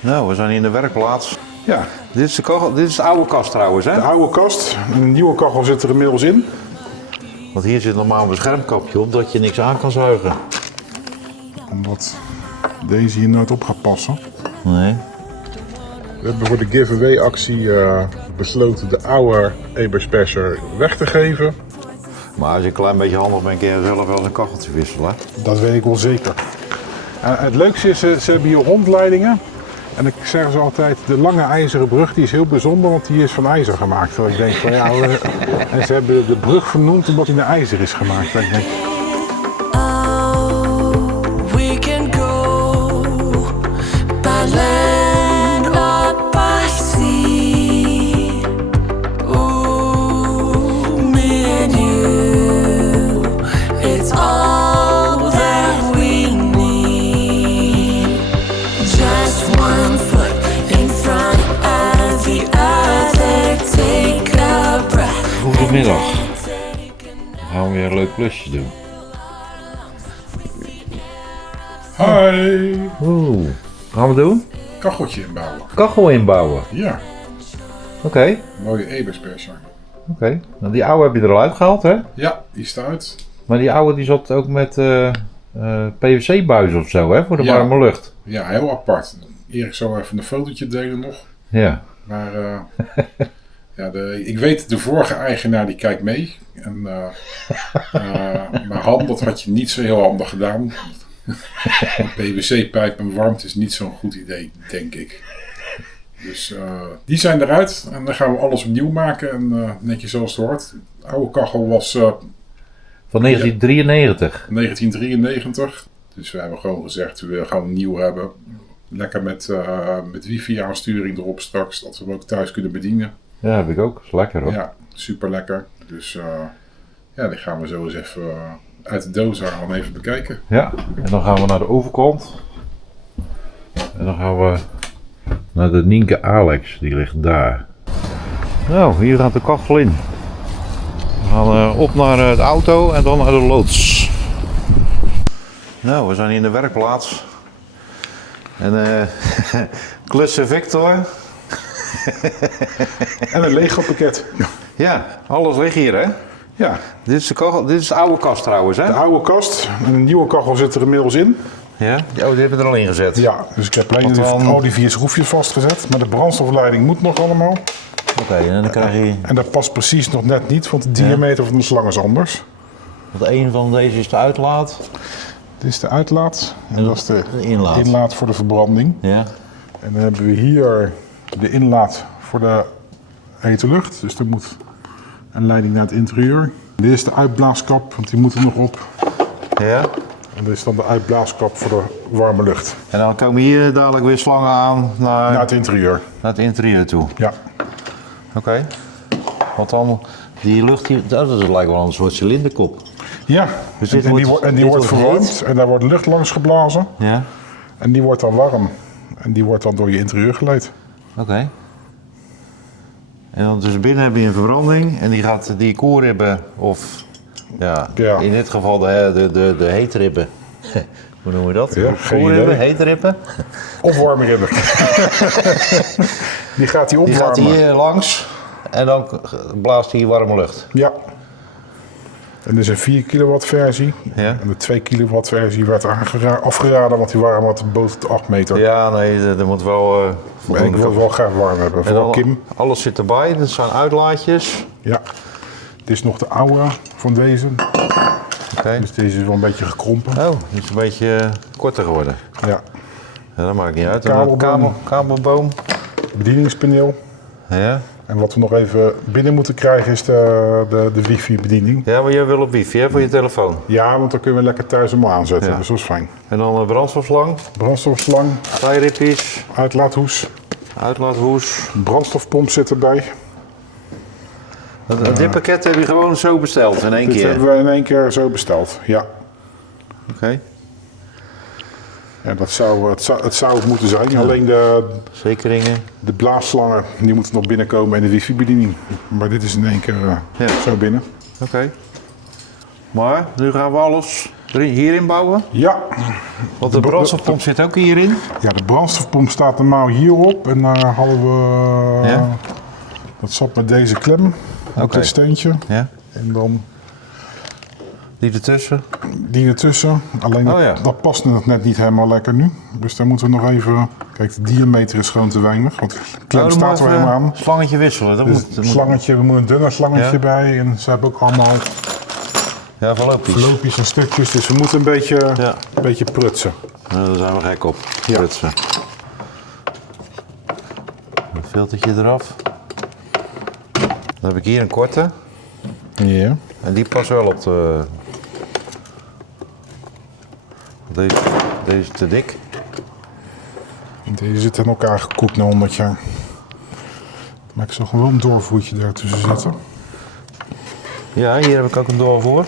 Nou, we zijn in de werkplaats. Ja, Dit is de kachel, dit is de oude kast trouwens, hè? de oude kast. Een nieuwe kachel zit er inmiddels in. Want hier zit normaal een beschermkapje op dat je niks aan kan zuigen. Omdat deze hier nooit op gaat passen. Nee. We hebben voor de giveaway actie besloten de oude Ebersperser weg te geven. Maar als je een klein beetje handig bent, kun je zelf wel eens een kacheltje wisselen. Dat weet ik wel zeker. Het leukste is, ze hebben hier rondleidingen. En ik zeg ze altijd, de lange ijzeren brug die is heel bijzonder, want die is van ijzer gemaakt. Terwijl ik denk van ja, en ze hebben de brug vernoemd omdat die naar ijzer is gemaakt. En ik denk, We can go by land or by sea. Ooh, me and you, it's all that we need. Just one foot in front of the other, take a breath. Goedemiddag. Dan gaan we weer een leuk klusje doen. hi! Oeh, wat gaan we doen? Kacheltje inbouwen. Kachel inbouwen. Ja, Oké. mooie Ebersperser. Oké. Nou, die oude heb je er al uitgehaald, hè? Ja, die is eruit. Maar die oude die zat ook met PVC-buis of zo, hè? Voor de Ja. warme lucht. Ja, heel apart. Erik zou even een fotootje delen nog. Ja. Maar ja, ik weet, de vorige eigenaar die kijkt mee. En, maar Han, dat had je niet zo heel handig gedaan. Een PVC-pijp en warmte is niet zo'n goed idee, denk ik. Dus die zijn eruit en dan gaan we alles opnieuw maken. En netjes zoals het hoort. De oude kachel was Van 1993. 1993. Dus we hebben gewoon gezegd, we gaan een nieuw hebben. Lekker met wifi-aansturing erop straks, dat we hem ook thuis kunnen bedienen. Ja, heb ik ook. Dat is lekker, hoor. Ja, super lekker. Dus ja, die gaan we zo eens even uit de doos halen en even bekijken. Ja, en dan gaan we naar de overkant. En dan gaan we naar de Nienke Alex, die ligt daar. Nou, hier gaat de kachel in. We gaan op naar de auto en dan naar de loods. Nou, we zijn in de werkplaats. En klussen Victor. En een Lego pakket. Ja, alles ligt hier, hè? Ja, Dit is de kachel, dit is de oude kast trouwens, hè? de oude kast. Een nieuwe kachel zit er inmiddels in. Ja, die hebben we er al in gezet. Ja, dus ik heb alleen Want dan- al die 4 schroefjes vastgezet. Maar de brandstofleiding moet nog allemaal. Oké, en dan krijg je... En dat past precies nog net niet, want de diameter van de slang is anders. Want een van deze is de uitlaat. Dit is de uitlaat en dat is de inlaat. inlaat voor de verbranding. Ja. En dan hebben we hier de inlaat voor de hete lucht. Dus er moet een leiding naar het interieur. Dit is de uitblaaskap, want die moet er nog op. Ja. En dit is dan de uitblaaskap voor de warme lucht. En dan komen hier dadelijk weer slangen aan naar, Naar het interieur. naar het interieur toe. Ja. Oké. Want dan, die lucht hier, dat lijkt wel een soort cilinderkop. Ja, Dus en, dit en die, wordt- wordt, en die dit wordt wordt verwarmd heet? en daar wordt lucht langs geblazen. Ja. En die wordt dan warm. En die wordt dan door je interieur geleid. Oké. En dan dus binnen heb je een verbranding en die gaat die koerribben of ja, Ja. in dit geval de heetribben. Hoe noemen we dat? Ja, geen Koerribben, idee. heetribben. Of warme ribben. Die gaat hij Die opwarmen. gaat hier langs en dan blaast hij warme lucht. Ja. En dit is een 4 kilowatt versie. Ja. En de 2 kilowatt versie werd afgeraden, want die waren wat boven de 8 meter. Ja, nee, er moet wel Maar ik voldoende wil het wel graag warm hebben. En Vooral dan, Kim. alles zit erbij, dat zijn uitlaatjes. Ja. Dit is nog de oude van deze. Oké. Dus deze is wel een beetje gekrompen. Oh, die is een beetje korter geworden. Ja. Ja, dat maakt niet uit. Kabelboom. Kabelboom. Bedieningspaneel. Ja. En wat we nog even binnen moeten krijgen is de wifi-bediening. Ja, maar jij wil op wifi, hè, voor je telefoon. Ja, want dan kunnen we lekker thuis hem aanzetten. Ja. Dus dat is fijn. En dan een brandstofslang, Brandstofslang, zijrippies, uitlaathoes, uitlaathoes. brandstofpomp zit erbij. Dit pakket heb je gewoon zo besteld in één Dit keer. hebben we in één keer zo besteld. Ja. Oké, Ja, het zou het moeten zijn. Alleen zekeringen. de blaasslangen die moeten nog binnenkomen en de wifi-bediening. Maar dit is in één keer Ja. zo binnen. Oké. Maar nu gaan we alles hierin bouwen. Ja. Want de brandstofpomp zit ook hierin. Ja, de brandstofpomp staat normaal hierop. En daar hadden we... Ja. Dat zat met deze klem. Op Oké. dit steentje. Ja. En dan Die ertussen. die ertussen. Alleen Oh ja. dat past net niet helemaal lekker nu. Dus daar moeten we nog even... Kijk, de diameter is gewoon te weinig. Want de klem Nou, dan staat er moet helemaal even aan. slangetje wisselen. Dat Dus moet, het slangetje, we moeten een dunner slangetje Ja. bij. En ze hebben ook allemaal Ja, voorlopig. verloopjes en stukjes. Dus we moeten een beetje prutsen. Daar zijn we gek op. Ja. Prutsen. Een filtertje eraf. Dan heb ik hier een korte. Ja. En die past wel op de... Deze is te dik. Deze zit in elkaar gekookt na 100 jaar. Maar ik zag wel een doorvoertje daartussen zitten. Ja, hier heb ik ook een doorvoer.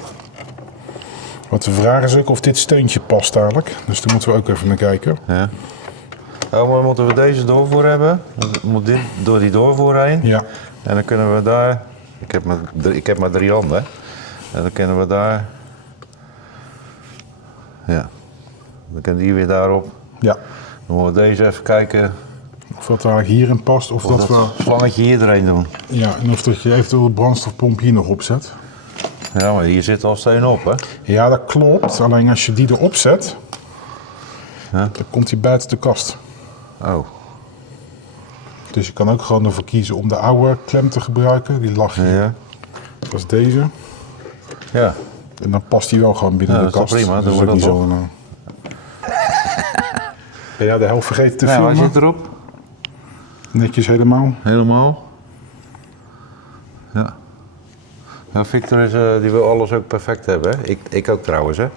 Wat de vraag is ook of dit steentje past dadelijk. Dus daar moeten we ook even naar kijken. Ja. Oh, maar moeten we deze doorvoer hebben? Dan moet dit door die doorvoer heen. Ja. En dan kunnen we daar... Ik heb maar 3 handen. En dan kunnen we daar... Ja. Dan kan die weer daarop. Ja. Dan moeten we deze even kijken Of dat eigenlijk hierin past. Of dat we... slangetje hier doorheen doen. Ja, en of dat je eventueel de brandstofpomp hier nog opzet. Ja, maar hier zit al steun op, hè? Ja, dat klopt. Alleen als je die erop zet, Ja. dan komt hij buiten de kast. Oh. Dus je kan ook gewoon ervoor kiezen om de oude klem te gebruiken. Die lag hier. Ja. Dat is deze. Ja. En dan past die wel gewoon binnen Ja, de dat is kast. toch prima, Dus doen we ook niet dat zo Ben jij de helft vergeten te Nou, waar filmen? zit erop? Netjes helemaal. Helemaal. Ja. Ja, Victor is, die wil alles ook perfect hebben, hè? Ik ook trouwens, hè?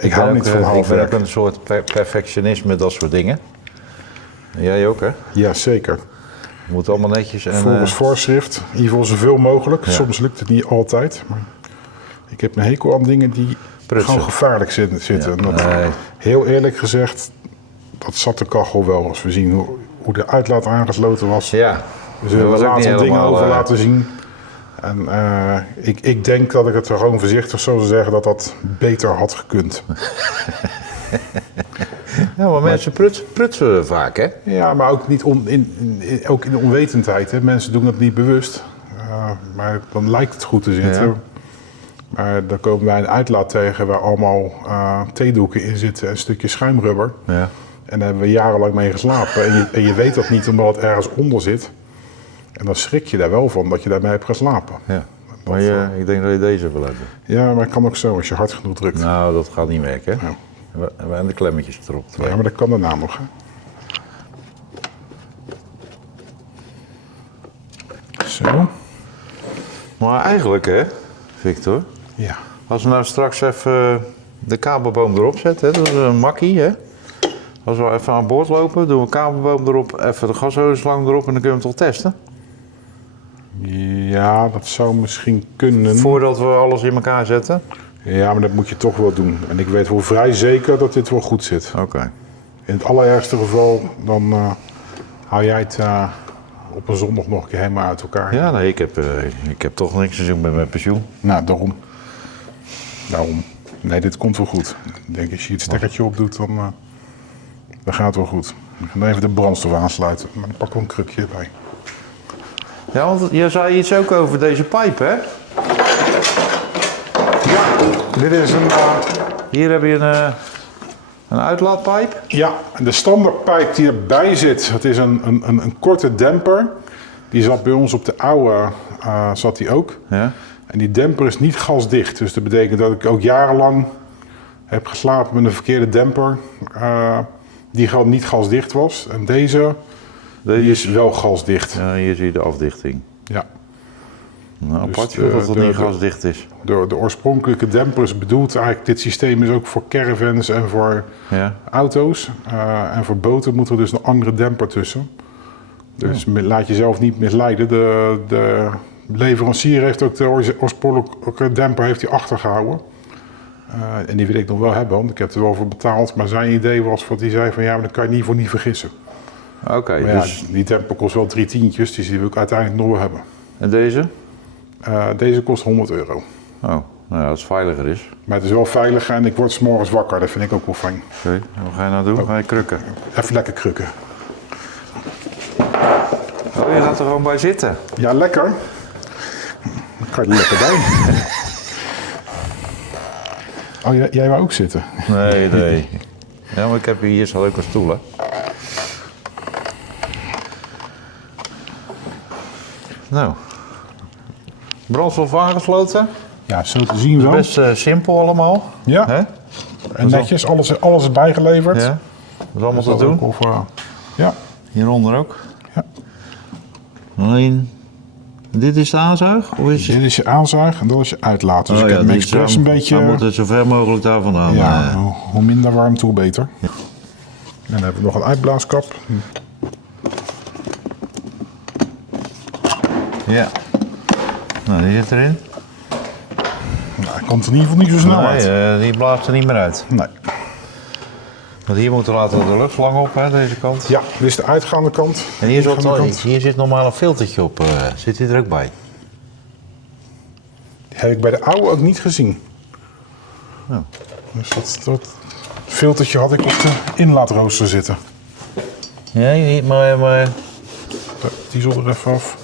Ik hou ben niet ook, van Ik ben halfwerk. ook een soort perfectionisme, dat soort dingen. En jij ook, hè? Ja, zeker. Het moet allemaal netjes en... Volgens voorschrift, in ieder geval zoveel mogelijk. Ja. Soms lukt het niet altijd. Maar ik heb een hekel aan dingen die Prutsen. gewoon gevaarlijk zitten. Ja, En dat, nee. heel eerlijk gezegd, dat zat de kachel wel. Als we zien hoe de uitlaat aangesloten was. Ja. We zullen Dat was er ook niet later dingen helemaal, over laten zien. En ik denk dat ik het er gewoon voorzichtig zo zou zeggen dat dat beter had gekund. Ja, maar mensen prutsen vaak, hè? Ja, maar ook, niet ook in de onwetendheid. Hè. Mensen doen dat niet bewust. Maar dan lijkt het goed te zitten. Ja. Maar dan komen wij een uitlaat tegen waar allemaal theedoeken in zitten en stukjes schuimrubber. Ja. En daar hebben we jarenlang mee geslapen. En je weet dat niet omdat het ergens onder zit. En dan schrik je daar wel van dat je daarmee hebt geslapen. Ja. Maar ik denk dat je deze wil hebben. Ja, maar het kan ook zo als je hard genoeg drukt. Nou, dat gaat niet werken, hè? Ja. En de klemmetjes erop. Ja, maar dat kan daarna nog. Hè. Zo. Maar eigenlijk, hè, Victor, Ja. als we nou straks even de kabelboom erop zetten, hè, dat is een makkie, hè. Als we even aan boord lopen, doen we een kabelboom erop, even de gashoseslang erop en dan kunnen we hem toch testen? Ja, dat zou misschien kunnen. Voordat we alles in elkaar zetten? Ja, maar dat moet je toch wel doen. En ik weet wel vrij zeker dat dit wel goed zit. Oké. In het allerergste geval, dan hou jij het op een zondag nog een keer helemaal uit elkaar. Ja, nee, ik heb toch niks te doen met mijn pensioen. Nou, daarom. Nee, dit komt wel goed. Ik denk als je het stekkertje opdoet, dan gaat het wel goed. Ik ga even de brandstof aansluiten. Maar dan pakken we een krukje erbij. Ja, want je zei iets ook over deze pijp, hè? Ja, dit is een... Hier heb je een uitlaatpijp. Ja, de standaardpijp die erbij zit, dat is een korte demper. Die zat bij ons op de oude, zat die ook. Ja. En die demper is niet gasdicht. Dus dat betekent dat ik ook jarenlang heb geslapen met een verkeerde demper. Die gewoon niet gasdicht was. En deze die is wel gasdicht. Ja, hier zie je de afdichting. Ja. Nou, Dus apart dat het niet gasdicht is. De oorspronkelijke demper is bedoeld, eigenlijk dit systeem is ook voor caravans en voor Ja. auto's. En voor boten moet er dus een andere demper tussen. Dus laat jezelf niet misleiden. De leverancier heeft ook de oorspronkelijke demper heeft hij achtergehouden. En die wil ik nog wel hebben, want ik heb er wel voor betaald. Maar zijn idee was, wat hij zei van ja, maar dan kan je niet voor niet vergissen. Oké, Maar ja, dus... die demper kost wel 3 tientjes, dus die wil ik uiteindelijk nog wel hebben. En deze? Deze kost €100. Oh, Nou ja, als het veiliger is. Maar het is wel veilig en ik word 's morgens wakker. Dat vind ik ook wel fijn. Oké, wat ga je nou doen? Ga je krukken? Even lekker krukken. Oh, je gaat er gewoon bij zitten. Ja, lekker. Dan kan je er lekker bij. Oh, jij wou ook zitten? Nee. Ja, maar ik heb hier staat ook een stoel, hè. Nou. Brandstof aangesloten. Ja, zo te zien wel. Best simpel allemaal. Ja. Hè? En netjes, alles is bijgeleverd. Ja. Dat is allemaal te doen. Of, ja. Hieronder ook. Ja. Alleen, dit is de aanzuig? Of is het... Dit is je aanzuig en dat is je uitlaat. Dus ik heb hem dit expres is een beetje... Dan moet het zo ver mogelijk daar vandaan. Ja, hoe minder warmte, hoe beter. Ja. En dan hebben we nog een uitblaaskap. Ja. Nou, die zit erin. Nou, hij komt er in ieder geval niet zo snel uit. Nee, die blaast er niet meer uit. Nee. Want hier moet er later de luchtslang op, hè, deze kant. Ja, dit is de uitgaande kant. En hier, Uitgaande kant. hier zit normaal een filtertje op. Zit die er ook bij? Die heb ik bij de oude ook niet gezien. Oh. Dus dat filtertje had ik op de inlaatrooster zitten. Ja, niet, maar Die zal er even af.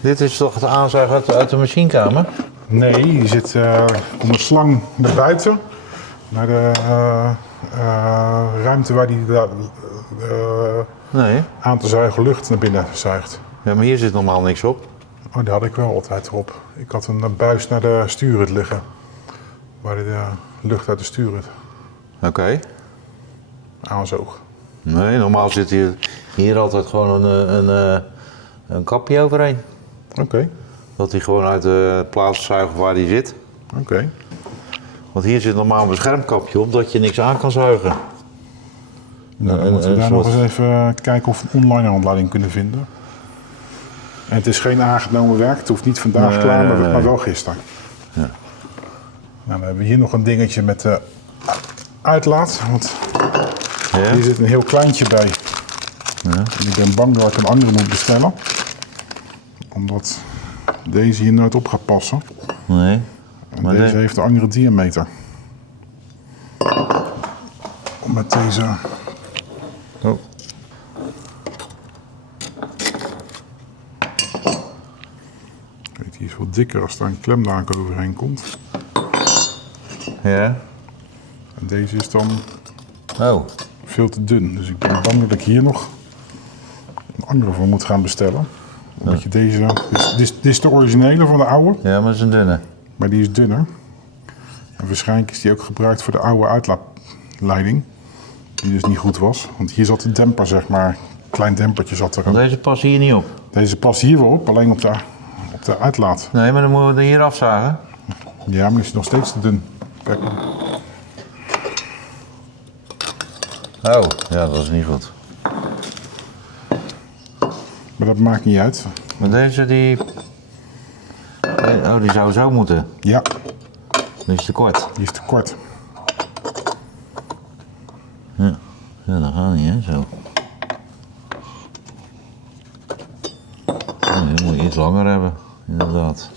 dit is toch het aanzuig uit de machinekamer? Nee, die zit om een slang naar buiten. Naar de ruimte waar die Nee. aan te zuigen lucht naar binnen zuigt. Ja, maar hier zit normaal niks op. Oh, die had ik wel altijd erop. Ik had een buis naar de stuurhut liggen. Waar de lucht uit de stuurhut Oké. aanzoog. Nee, normaal zit hier altijd gewoon een kapje overheen. Oké. Dat hij gewoon uit de plaats zuigt waar hij zit. Oké. Want hier zit normaal een beschermkapje op dat je niks aan kan zuigen. Nou, dan moeten we daar nog eens even kijken of we een online handleiding kunnen vinden. En het is geen aangenomen werk, het hoeft niet vandaag klaar, maar wel gisteren. Ja. Nou, dan hebben we hier nog een dingetje met de uitlaat, want Ja? hier zit een heel kleintje bij. Ja. En ik ben bang dat ik een andere moet bestellen. Omdat deze hier nooit op gaat passen. Nee. En Maar deze heeft een andere diameter. Met deze... Oh. Die is wat dikker als daar een klemlaken overheen komt. Ja. En deze is dan Oh. veel te dun. Dus ik ben bang dat ik hier nog een andere voor moet gaan bestellen. Omdat je deze... Dit is de originele van de oude, Ja, maar het is een dunne. maar die is dunner. En waarschijnlijk is die ook gebruikt voor de oude uitlaatleiding. Die dus niet goed was. Want hier zat de demper, zeg maar. Een klein dempertje zat er. Want deze past hier niet op. Deze past hier wel op, alleen op de uitlaat. Nee, maar dan moeten we er hier afzagen. Ja, maar die is nog steeds te dun. Kijk. Oh, ja, dat is niet goed. Maar dat maakt niet uit. Maar deze die... Oh, die zou zo moeten. Ja, Die is te kort. die is te kort. Ja, ja dat gaat niet, hè, zo. Nee, dan moet je iets langer hebben, inderdaad.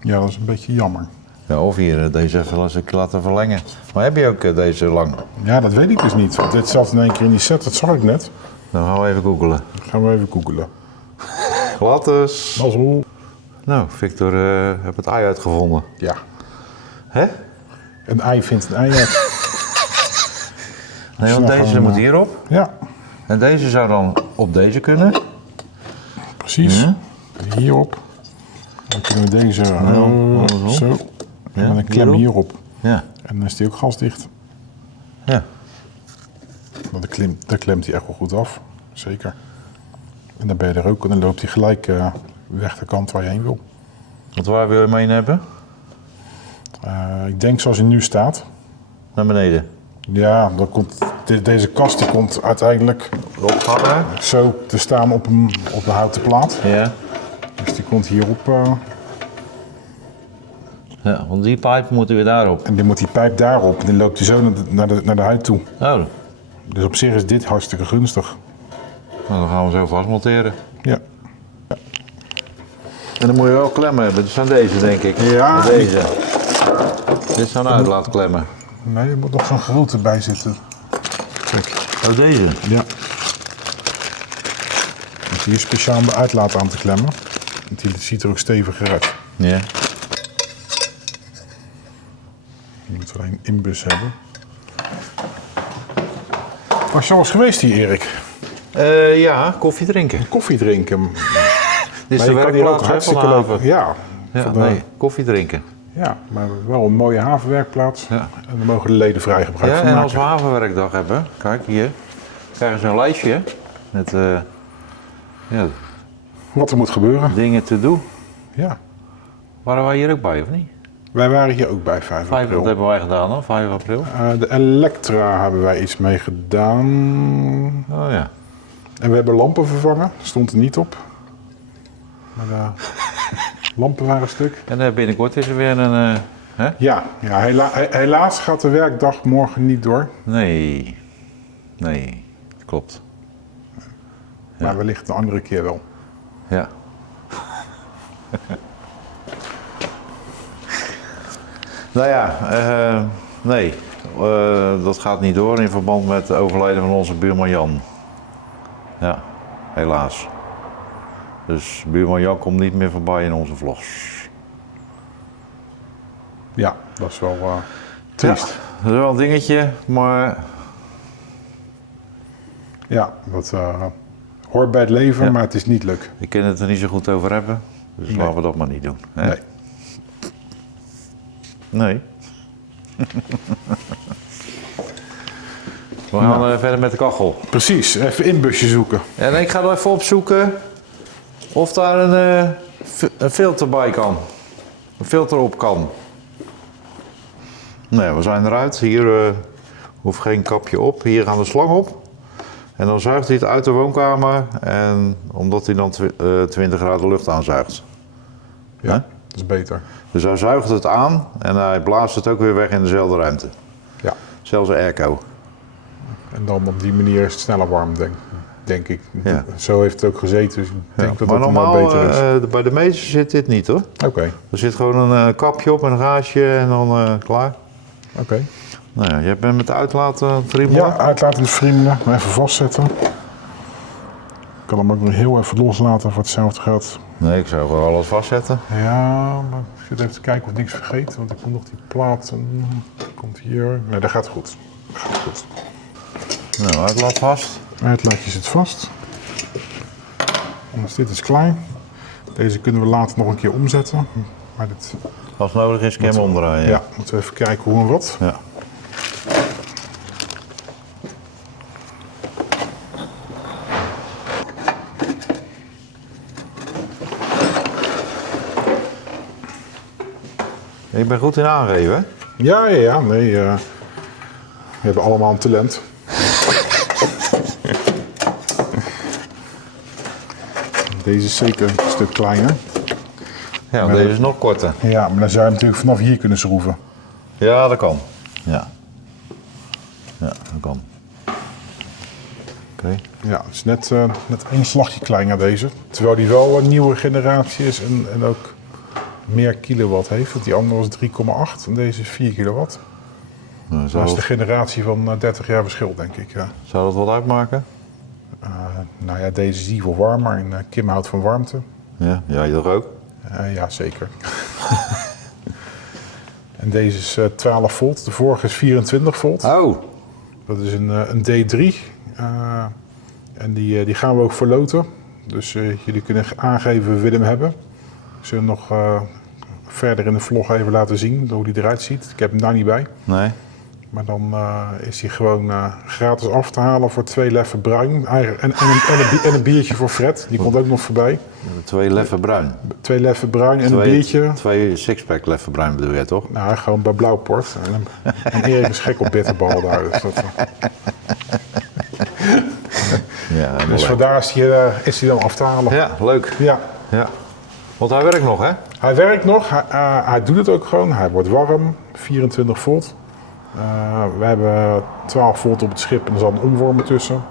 Ja, dat is een beetje jammer. Ja, of hier deze even als ik laten verlengen. Maar heb je ook deze lang? Ja, dat weet ik dus niet. Want dit zat in één keer in die set, dat zag ik net. Dan gaan we even googelen. Dan gaan we even googelen. Lattes. Mazzel. Nou, Victor heeft het ei uitgevonden. Ja, Hè? een ei vindt een ei uit. Nee, want Snel deze gaan, moet hierop. Ja, En deze zou dan op deze kunnen. precies. Ja. Hierop. Dan kunnen we deze andersom. zo. En Ja, met een klem hierop. hierop. Ja. En dan is die ook gasdicht. Ja. Want daar klemt hij echt wel goed af. Zeker. En dan ben je er ook en dan loopt hij gelijk weg de kant waar je heen wil. Want waar wil je hem heen hebben? Ik denk zoals hij nu staat. Naar beneden. Ja, dan komt, deze kast die komt uiteindelijk Ophangen. zo te staan op de houten plaat. Ja. Dus die komt hierop Ja, want die pijp moeten we daarop. en dan moet die pijp daarop. En dan loopt hij zo naar de huid toe. Oh, Dus op zich is dit hartstikke gunstig. nou, dan gaan we zo vastmonteren. Ja. En dan moet je wel klemmen hebben. Dat zijn deze, denk ik. Ja. Deze. Dit zijn uitlaatklemmen. Nee, er moet nog zo'n grote bij zitten. Kijk. Oh, deze? Ja. Dus hier speciaal om de uitlaat aan te klemmen. Want die ziet er ook steviger uit. Ja. Je moet alleen een inbus hebben. Was je al eens geweest hier, Erik? Ja, koffie drinken. Koffie drinken. Dit is Maar de je kan hier ook werkplaats hè, van hartstikke de leuk. haven. Ja, Ja, van de- nee, koffie drinken. ja, maar wel een mooie havenwerkplaats. Ja. En daar mogen de leden vrij gebruik Ja, van en maken. als we havenwerkdag hebben, kijk hier, krijgen ze een lijstje met ja, Wat er moet gebeuren. dingen te doen. Ja. Waren wij hier ook bij, of niet? Wij waren hier ook bij 5 Wat april. hebben wij gedaan dan, 5 april? De Elektra hebben wij iets mee gedaan. Oh ja. En we hebben lampen vervangen. Stond er niet op. Maar de lampen waren stuk. En binnenkort is er weer een, hè? Ja, helaas gaat de werkdag morgen niet door. Nee, klopt. Maar wellicht een andere keer wel. Ja. Nou ja, nee, dat gaat niet door in verband met het overlijden van onze buurman Jan. Ja, helaas. Dus buurman Jan komt niet meer voorbij in onze vlogs. Ja, dat is wel triest. Ja, dat is wel een dingetje, maar Ja, dat hoort bij het leven, Ja. maar het is niet leuk. ik kan het er niet zo goed over hebben. Dus Nee. laten we dat maar niet doen. Hè? Nee. Nee. We gaan verder met de kachel. Precies, even inbusje zoeken. En ik ga er even opzoeken of daar een filter bij kan. Een filter op kan. Nee, we zijn eruit. Hier hoeft geen kapje op. Hier gaan de slang op. En dan zuigt hij het uit de woonkamer. En omdat hij dan 20 graden lucht aanzuigt. Ja, Hè? dat is beter. Dus hij zuigt het aan en hij blaast het ook weer weg in dezelfde ruimte. Ja. Zelfs een airco. En dan op die manier is het sneller warm, denk ik. Ja. Zo heeft het ook gezeten, dus ik denk dat Maar dat normaal, beter is. bij de meeste zit dit niet hoor. Oké, Er zit gewoon een kapje op en een gaasje en dan klaar. oké. Nou ja, jij bent met de uitlaat friemelen? Ja, uitlaten de friemelen, maar even vastzetten. Ik kan hem ook nog heel even loslaten voor hetzelfde geld. Nee, ik zou gewoon alles vastzetten. Ja, maar ik zit even te kijken of ik niks vergeet, want ik moet nog die plaat. Komt hier. Nee, dat gaat goed. Dat gaat goed. Nou, uitlaat vast. Uitlaatje zit vast. Anders dit is klein. Deze kunnen we later nog een keer omzetten. Maar dit, Als nodig is, kan je hem omdraaien. ja, moeten we even kijken hoe en wat. Ja. Ik ben goed in aangeven, hè? Ja, nee. We hebben allemaal een talent. Deze is zeker een stuk kleiner. Ja, Maar deze is nog korter. Ja, maar dan zou je hem natuurlijk vanaf hier kunnen schroeven. Ja, dat kan. Ja. Ja, dat kan. Oké. Ja, het is net één slagje kleiner deze. Terwijl die wel een nieuwe generatie is en ook meer kilowatt heeft. Want die andere was 3,8 en deze is 4 kilowatt. Nou, Dat zou, is de generatie van 30 jaar verschil, denk ik. Ja. zou dat wat uitmaken? Nou ja, deze is in ieder geval warmer en Kim houdt van warmte. Ja, jij toch ook? Ja, zeker. En deze is 12 volt, de vorige is 24 volt. Oh, Dat is een D3. En die gaan we ook verloten. Dus jullie kunnen aangeven wie hem hebben. Ik zal hem nog verder in de vlog even laten zien hoe die eruit ziet. Ik heb hem daar niet bij. nee. Maar dan is hij gewoon gratis af te halen voor 2 leffen bruin. En een biertje voor Fred, die komt ook nog voorbij. 2 leffen bruin. 2 leffen bruin en een biertje. 2 sixpack leffen bruin bedoel jij toch? Nou, gewoon bij Blauwport. En Erik is gek op bitterbal daar. Dus, Ja, helemaal dus leuk. vandaar is hij dan af te halen. Ja, leuk. Ja. Ja. Want hij werkt nog, hè? Hij werkt nog, hij doet het ook gewoon. Hij wordt warm, 24 volt. We hebben 12 volt op het schip en er zat een omvormer tussen.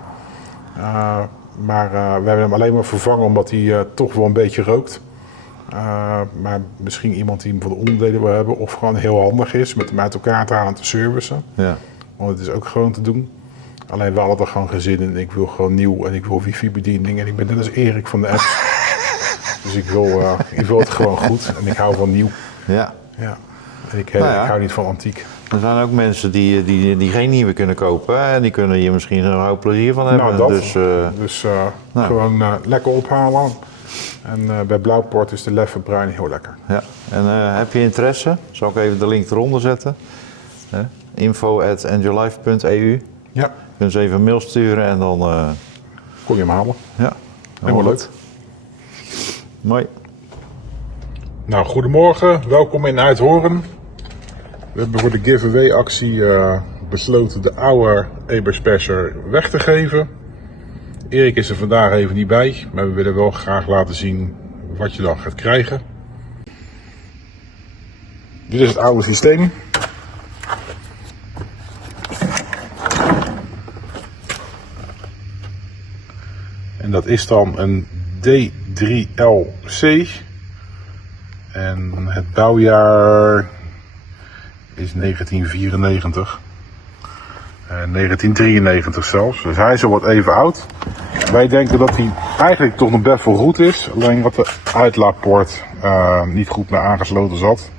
Maar we hebben hem alleen maar vervangen omdat hij toch wel een beetje rookt. Maar misschien iemand die hem voor de onderdelen wil hebben. Of gewoon heel handig is met hem uit elkaar te halen en te servicen. Ja. Want het is ook gewoon te doen. Alleen we hadden er gewoon geen zin in. Ik wil gewoon nieuw en ik wil wifi-bediening. En ik ben net als Erik van de apps. Dus ik wil het gewoon goed. En ik hou van nieuw. Ja. Ja. En ik ja. hou niet van antiek. Er zijn ook mensen die geen nieuwe kunnen kopen. Hè? En die kunnen hier misschien een hoop plezier van hebben. Nou, dat. Dus, Gewoon lekker ophalen. En bij Blauwpoort is de Leffenbruin heel lekker. ja. En heb je interesse? Zal ik even de link eronder zetten. info@enjoylife.eu. Ja, Je kunt ze even een mail sturen en dan... kom je hem halen. ja, Helemaal leuk. goed. Mooi. Nou, goedemorgen. Welkom in Uithoren. We hebben voor de giveaway actie besloten de oude Ebersperser weg te geven. Erik is er vandaag even niet bij, maar we willen wel graag laten zien wat je dan gaat krijgen. Dit is het oude systeem. En dat is dan een D3LC. En het bouwjaar is 1994. 1993 zelfs. Dus hij is al wat even oud. Wij denken dat hij eigenlijk toch nog best wel goed is. Alleen dat de uitlaatpoort niet goed meer aangesloten zat.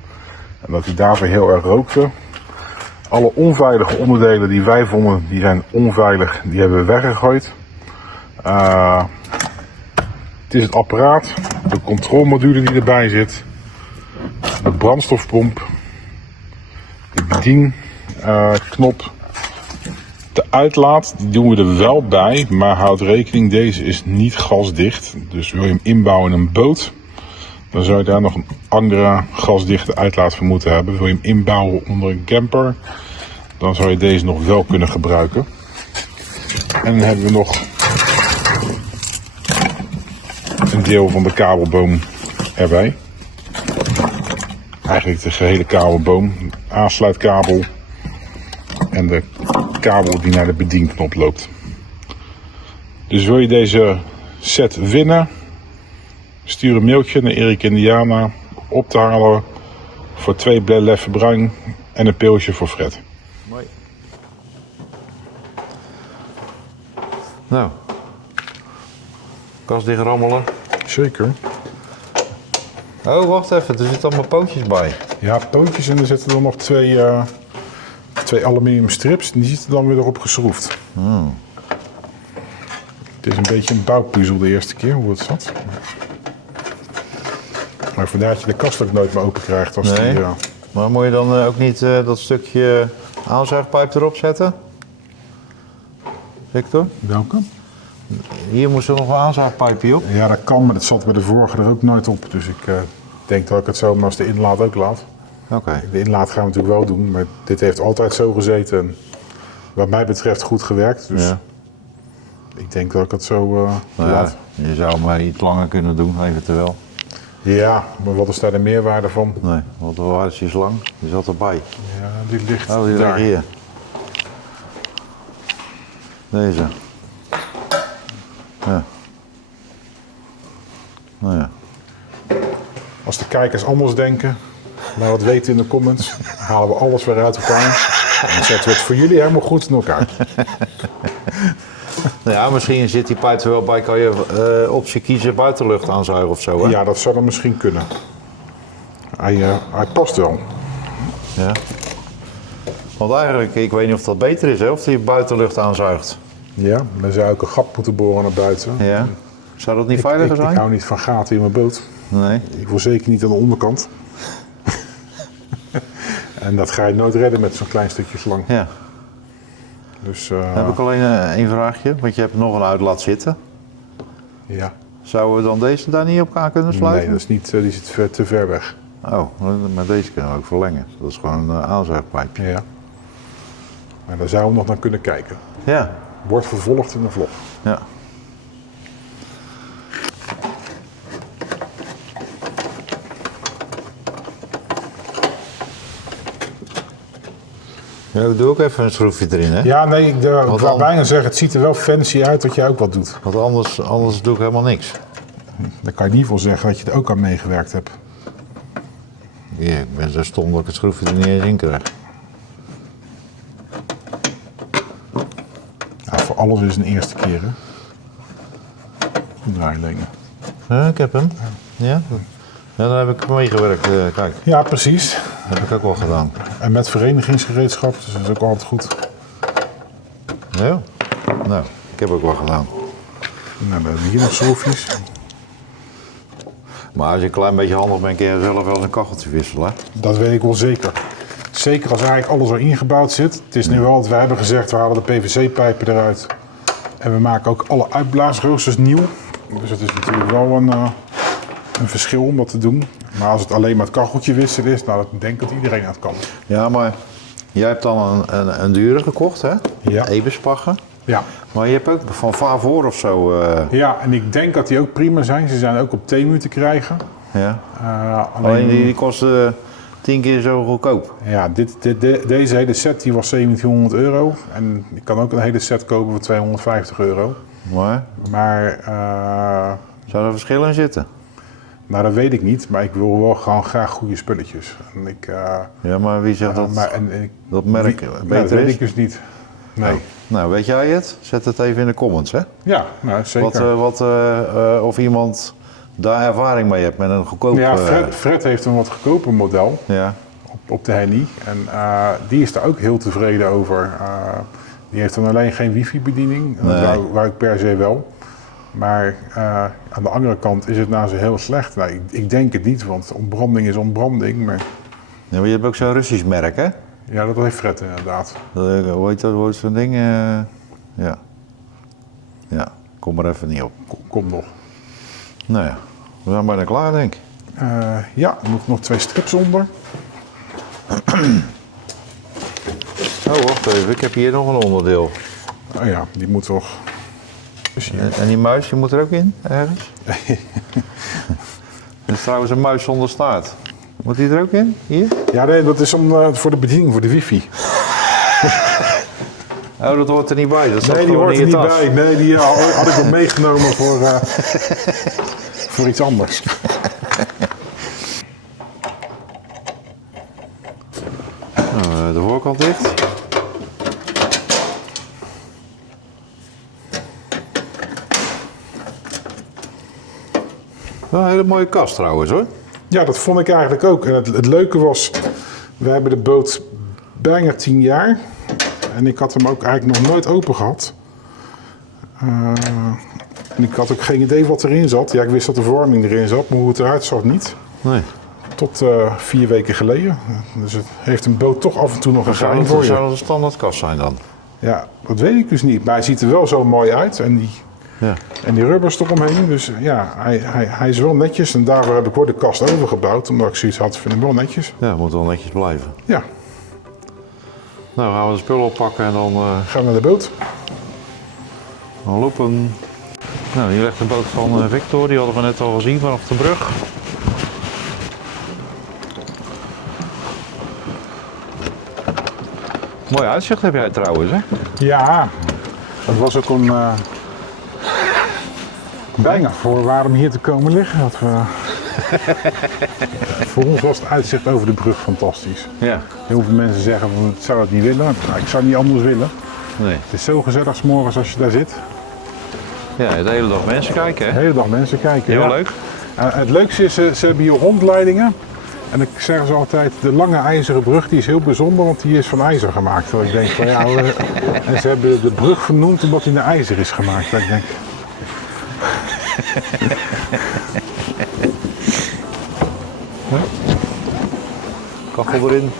En dat hij daarvoor heel erg rookte. Alle onveilige onderdelen die wij vonden, die zijn onveilig. Die hebben we weggegooid. Het is het apparaat, de controlmodule die erbij zit, de brandstofpomp, de bedienknop, de uitlaat, die doen we er wel bij, maar houd rekening, deze is niet gasdicht. Dus wil je hem inbouwen in een boot, dan zou je daar nog een andere gasdichte uitlaat voor moeten hebben. Wil je hem inbouwen onder een camper, dan zou je deze nog wel kunnen gebruiken. En dan hebben we nog een deel van de kabelboom erbij. Eigenlijk de gehele kabelboom, aansluitkabel en de kabel die naar de bedienknop loopt. Dus wil je deze set winnen, stuur een mailtje naar Erik en Diana op te halen voor 2 Leffenbruin en een pilsje voor Fred. Mooi. Nou, kast dicht rammelen. Zeker. Oh, wacht even, er zitten allemaal pootjes bij. Ja, pootjes en er zitten dan nog twee aluminium strips. Die zitten dan weer erop geschroefd. Het is een beetje een bouwpuzzel de eerste keer hoe het zat. Maar vandaar dat je de kast ook nooit meer open krijgt. Als Nee. die, Maar moet je dan ook niet dat stukje aanzuigpijp erop zetten? Victor? welke? Hier moest er nog een aanzuigpijpje op. Ja, dat kan, maar dat zat bij de vorige er ook nooit op. Dus ik denk dat ik het zo maar als de inlaat ook laat. Oké. De inlaat gaan we natuurlijk wel doen, maar dit heeft altijd zo gezeten. En wat mij betreft goed gewerkt. Dus Ja. ik denk dat ik het zo Nou laat. ja, je zou maar iets langer kunnen doen, eventueel. Ja, maar wat is daar de meerwaarde van? Nee, want hoe is die slang? Die zat erbij. Ja, die ligt Oh, die daar. ligt hier. Deze. Ja. Nou ja. Als de kijkers anders denken, laat het weten in de comments. Halen we alles weer uit elkaar. En dan zetten we het voor jullie helemaal goed in elkaar. Nou ja, misschien zit die pijp er wel bij. Kan je optie kiezen buitenlucht aanzuigen of zo, hè? Ja, dat zou dan misschien kunnen. Hij past wel. Ja. Want eigenlijk, ik weet niet of dat beter is, hè? Of die buitenlucht aanzuigt. Ja, dan zou ik een gat moeten boren naar buiten. Ja. Zou dat niet veiliger Ik zijn? hou niet van gaten in mijn boot. Nee. Ik wil zeker niet aan de onderkant. En dat ga je nooit redden met zo'n klein stukje slang. Ja. Dus Dan heb ik alleen één vraagje, want je hebt nog een uitlaat zitten. ja. Zouden we dan deze daar niet op elkaar kunnen sluiten? Nee, dat is niet, die zit te ver weg. Oh, maar deze kunnen we ook verlengen. Dat is gewoon een aanzuigpijpje. Ja. Maar daar zouden we nog naar kunnen kijken. Ja. Wordt vervolgd in de vlog. Ja. Ja, ik doe ook even een schroefje erin, hè? Ja, nee, ik Wat wou dan? bijna zeggen, het ziet er wel fancy uit dat jij ook wat doet. Want anders doe ik helemaal niks. Dan kan je in ieder geval zeggen dat je er ook aan meegewerkt hebt. Ja, ik ben zo stom dat ik het schroefje er niet eens in krijg. Ja, voor alles is een eerste keer, hè? Draailingen. Ja, ik heb hem. Ja? Ja, dan heb ik meegewerkt. Kijk, Ja, precies. dat heb ik ook wel gedaan. En met verenigingsgereedschap, dus dat is ook altijd goed. Ja? Nou, ik heb ook wel gedaan. Nou, dan hebben we hier nog schroefjes. Maar als je een klein beetje handig bent, kun je zelf wel eens een kacheltje wisselen. Dat weet ik wel zeker. Zeker als eigenlijk alles er ingebouwd zit. Het is nu wel dat we hebben gezegd, we halen de PVC-pijpen eruit. En we maken ook alle uitblaasroosters nieuw. Dus het is natuurlijk wel een verschil om dat te doen. Maar als het alleen maar het kacheltje wisselen is, nou, dan denk ik dat iedereen dat kan. Ja, maar jij hebt dan een dure gekocht, hè? Ja. Ebenspaggen. Ja. Maar je hebt ook van Vavor of zo. Ja, en ik denk dat die ook prima zijn. Ze zijn ook op Temu te krijgen. Ja. Alleen die kosten 10 keer zo goedkoop. Ja, deze hele set die was €1700. En ik kan ook een hele set kopen voor €250. Maar Zou er verschil in zitten? nou, dat weet ik niet. Maar ik wil wel gewoon graag goede spulletjes. En Ja, maar wie zegt dat dat merk dat beter weet is? ik dus niet. Nee. Nou, weet jij het? Zet het even in de comments, hè? Ja, nou, zeker. Of iemand daar ervaring mee hebt met een goedkoop... Ja, Fred heeft een wat goedkoper model Ja. op de Henny. En die is daar ook heel tevreden over. Die heeft dan alleen geen wifi-bediening. En dat wou ik per se wel. Maar aan de andere kant is het nou zo heel slecht. Nou, ik denk het niet, want ontbranding is ontbranding. Maar Ja, maar je hebt ook zo'n Russisch merk, hè? ja, dat heeft Fred inderdaad. Hoe heet zo'n ding? Ja. Ja, kom er even niet op. Komt nog. Nou ja, we zijn bijna klaar, denk ik. Ja, er moeten nog 2 strips onder. Oh, wacht even. Ik heb hier nog een onderdeel. Oh ja, die moet toch... Dus hier. En die muis, die moet er ook in, ergens? Er is trouwens een muis zonder staart. Moet die er ook in? Hier? Ja, nee, dat is voor de bediening, voor de wifi. Oh, dat hoort er niet bij. Dat staat Nee, die gewoon hoort in er je niet tas. bij. Nee, die had ik wel meegenomen voor iets anders. Nou, de voorkant dicht. Wel een hele mooie kast trouwens, hoor. Ja, dat vond ik eigenlijk ook. En het leuke was, we hebben de boot bijna 10 jaar. En ik had hem ook eigenlijk nog nooit open gehad. En ik had ook geen idee wat erin zat. Ja, ik wist dat de verwarming erin zat, maar hoe het eruit zag niet. Nee. Tot 4 weken geleden. Dus het heeft een boot toch af en toe nog een geheim voor je. Zou dat een standaard kast zijn dan? Ja, dat weet ik dus niet. Maar hij ziet er wel zo mooi uit. Ja. En die rubbers eromheen. Dus ja, hij is wel netjes. En daarvoor heb ik ook de kast overgebouwd. Omdat ik zoiets had, vind ik wel netjes. Ja, moet wel netjes blijven. Ja, Nou, gaan we de spullen oppakken en dan gaan we naar de boot. lopen. Nou, hier ligt de boot van Victor. Die hadden we net al gezien vanaf de brug. Mooi uitzicht heb jij trouwens, hè? Ja, dat was ook een bijna voorwaarde om hier te komen liggen. Dat we... Voor ons was het uitzicht over de brug fantastisch. Ja. Heel veel mensen zeggen van, ik zou dat niet willen. Nou, ik zou het niet anders willen. Nee. Het is zo gezellig 's morgens als je daar zit. Ja, de hele dag mensen kijken, De hè? hele dag mensen kijken. Heel ja. leuk. Het leukste is, ze hebben hier rondleidingen. En dan zeggen ze altijd, de lange ijzeren brug die is heel bijzonder, want die is van ijzer gemaakt. Terwijl ik denk van ja, en ze hebben de brug vernoemd omdat die naar ijzer is gemaakt. Dat ik denk, Kachel erin.